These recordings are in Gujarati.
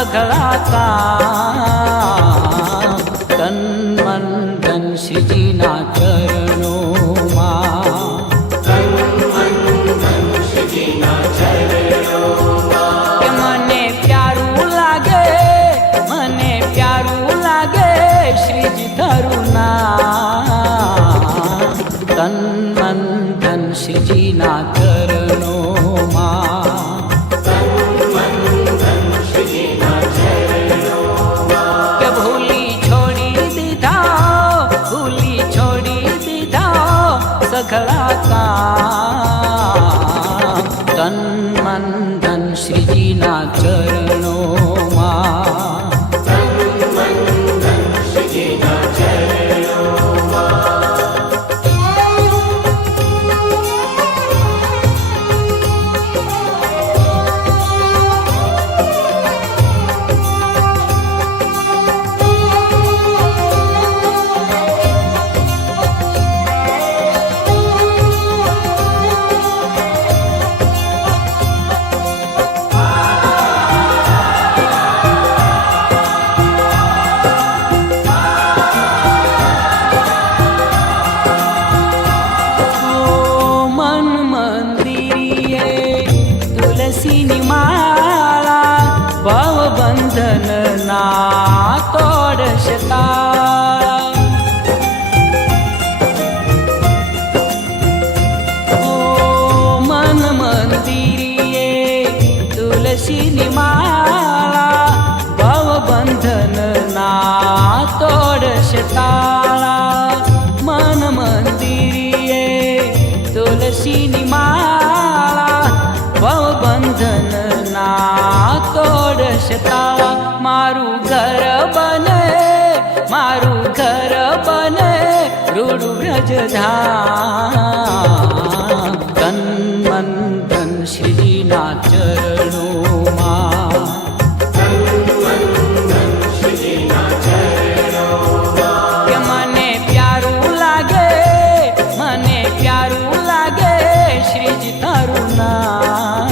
સઘળા કામ તન મન ધન શ્રીજીના ચરણોમાં કે મને પ્યારું લાગે શ્રીજી તારું નામ તન મન ધન શ્રીજીના ચરણોમાં કે ભૂલી છોડી દીધા સઘળા કામ તન મન ધન શ્રીજીના ચરણોમાં તુલસીની માળા ભવબંધન ના તોડશે તાળા ઓ મન મંદિરીએ તુલસીની માળા ભવબંધન ના તોડશે તાળા મન મંદિરીએ તુલસીની માળા ભવબંધન ના તોડશે તાળા મારું ઘર બને રૂડું વ્રજધામ તન મન ધન શ્રીજીના ચરણોમાં કે મને પ્યારું લાગે શ્રીજી તારું નામ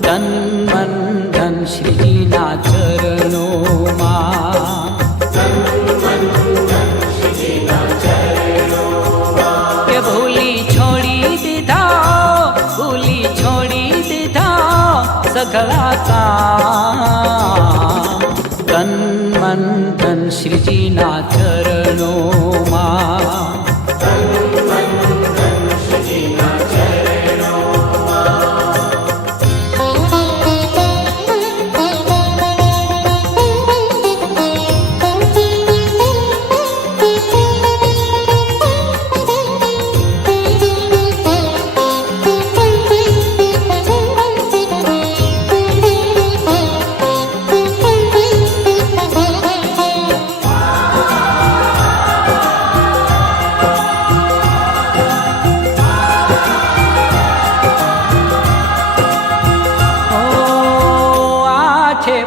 તન મન ધન શ્રીજીના ચરણોમાં કે ભૂલી છોડી દીધા સઘળા કામ તન મન ધન શ્રીજીના ચરણોમાં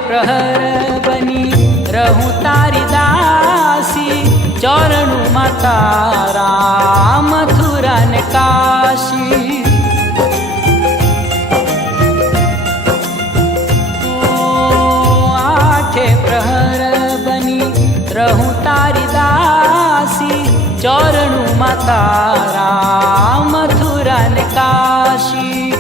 પ્રહર બની રહું તારી દાસી ચરણું માતા રામ મથુરા ને કાશી આઠે પ્રહર બની રહું તારી દાસી ચરણું માતા રામ મથુરા ને કાશી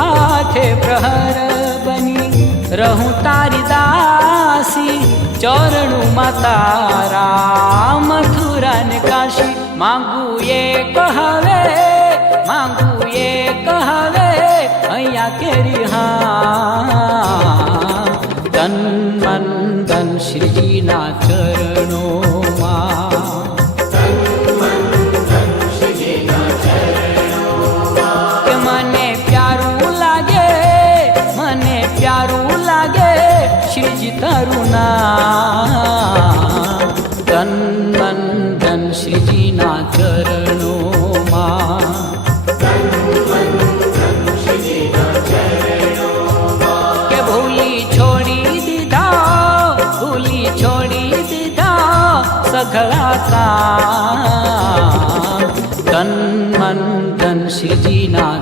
આઠે પ્રહર બની રહું તારી દાસી ચરણું માતા રામ મથુરા ને કાશી માંગું એક હવે અહીંયા કેરી હા તન મન ધન શ્રીજીના ચરણોમાં કે મને પ્યારું લાગે શ્રીજી તારું નામ તન મન ધન શ્રીજીના ચરણોમાં કે ભૂલી છોડી દીધા સઘળા કામ તન મન ધન શ્રીજીના